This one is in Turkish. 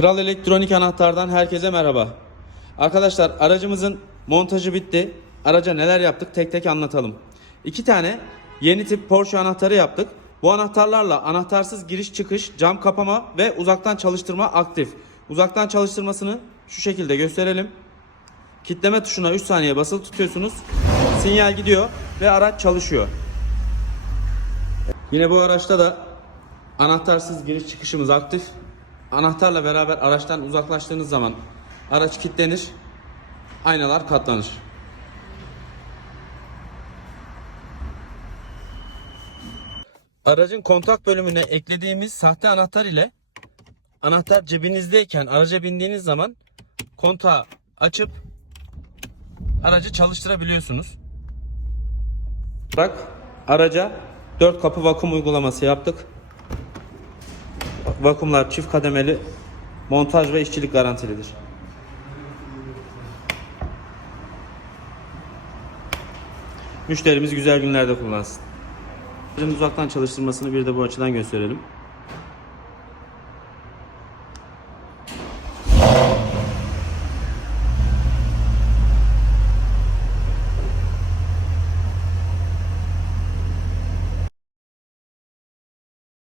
Kral Elektronik Anahtar'dan herkese merhaba. Arkadaşlar aracımızın montajı bitti. Araca neler yaptık tek tek anlatalım. İki tane yeni tip Porsche anahtarı yaptık. Bu anahtarlarla anahtarsız giriş çıkış, cam kapama ve uzaktan çalıştırma aktif. Uzaktan çalıştırmasını şu şekilde gösterelim. Kitleme tuşuna 3 saniye basılı tutuyorsunuz. Sinyal gidiyor ve araç çalışıyor. Yine bu araçta da anahtarsız giriş çıkışımız aktif. Anahtarla beraber araçtan uzaklaştığınız zaman araç kilitlenir. Aynalar katlanır. Aracın kontak bölümüne eklediğimiz sahte anahtar ile anahtar cebinizdeyken araca bindiğiniz zaman kontağı açıp aracı çalıştırabiliyorsunuz. Bak araca 4 kapı vakum uygulaması yaptık. Vakumlar çift kademeli montaj ve işçilik garantilidir. Müşterimiz güzel günlerde kullansın. Uzaktan çalıştırmasını bir de bu açıdan gösterelim.